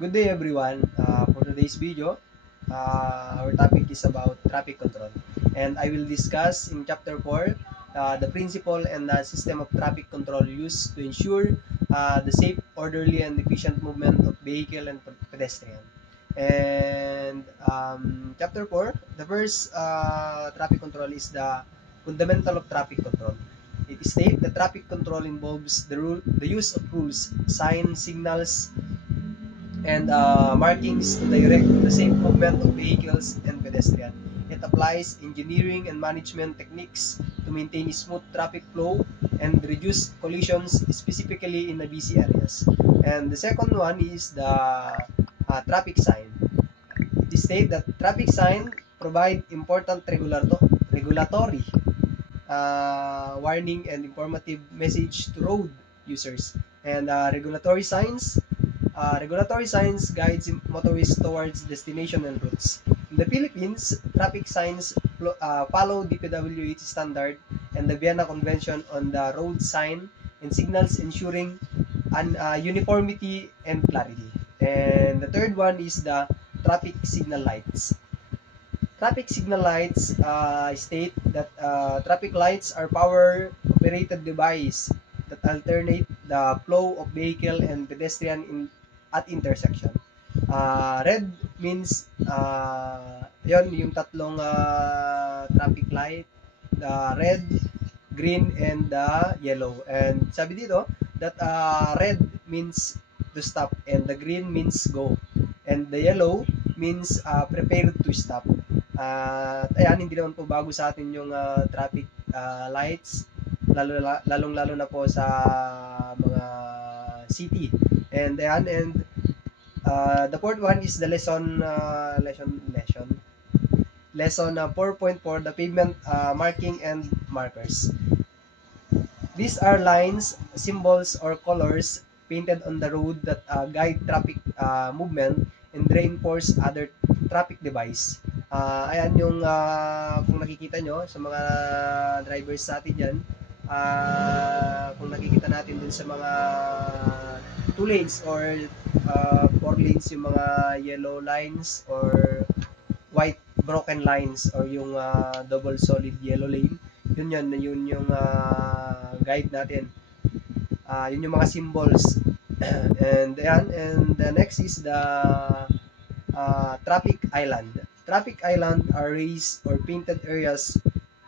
Good day everyone. For today's video, our topic is about traffic control, and I will discuss in chapter 4 the principle and the system of traffic control used to ensure the safe, orderly, and efficient movement of vehicle and pedestrian. And chapter 4, the first traffic control is the fundamental of traffic control. It states that traffic control involves the use of rules, signs, signals, and markings to direct the safe movement of vehicles and pedestrians. It applies engineering and management techniques to maintain smooth traffic flow and reduce collisions, specifically in the busy areas. And the second one is the traffic sign. It states that traffic sign provide important regulatory warning and informative message to road users. And regulatory signs guides motorists towards destination and routes. In the Philippines, traffic signs follow the PWH standard and the Vienna Convention on the road sign and signals, ensuring uniformity and clarity. And the third one is the traffic signal lights. Traffic signal lights state that traffic lights are power-operated devices that alternate the flow of vehicle and pedestrian at intersection. Red means yon yung tatlong traffic light, the red, green, and the yellow. And sabi dito that red means to stop and the green means go. And the yellow means prepared to stop. Ayan, hindi naman po bago sa atin yung traffic lights, lalong-lalo na po sa mga city. And ayan, and the fourth one is the lesson 4.4, the pavement marking and markers. These are lines, symbols, or colors painted on the road that guide traffic movement and reinforce other traffic device. Ayan yung kung nakikita nyo sa mga drivers sa atin yan, kung nakikita natin dun sa mga 2 lanes or 4 lanes, yung mga yellow lines or white broken lines or yung double solid yellow lane, yun yung guide natin. Yun yung mga symbols. And ayan, and the next is the traffic island. Traffic island are raised or painted areas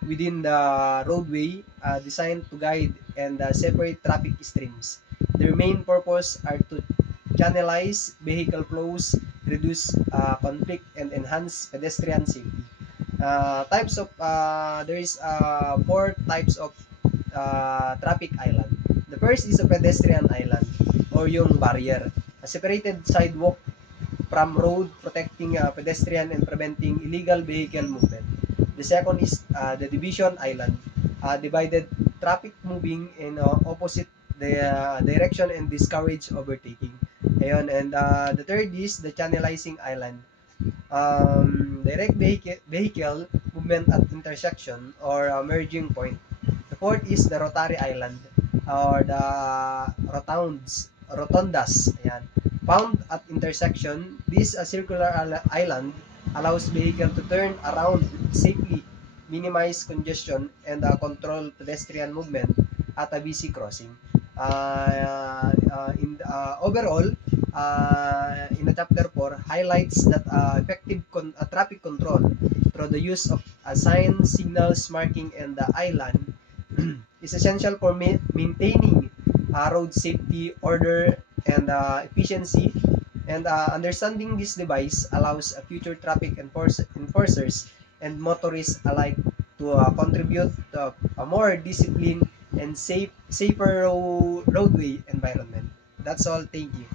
within the roadway designed to guide and separate traffic streams. Their main purpose are to channelize vehicle flows, reduce conflict, and enhance pedestrian safety. There is 4 types of traffic island. The first is a pedestrian island or yung barrier, a separated sidewalk from road, protecting pedestrian and preventing illegal vehicle movement. The second is the division island, divided traffic moving in opposite the direction and discourage overtaking. Ayun, and the third is the channelizing island, direct vehicle movement at intersection or merging point. The fourth is the rotary island or the rotundas. Ayan. Found at intersection, this circular island allows vehicle to turn around safely, minimize congestion, and control pedestrian movement at a busy crossing. Overall, in the chapter 4, highlights that effective traffic control through the use of signs, signals, marking, and the island is essential for maintaining road safety, order, and efficiency. And understanding this device allows future traffic enforcers and motorists alike to contribute to a more disciplined and safer roadway environment. That's all. Thank you.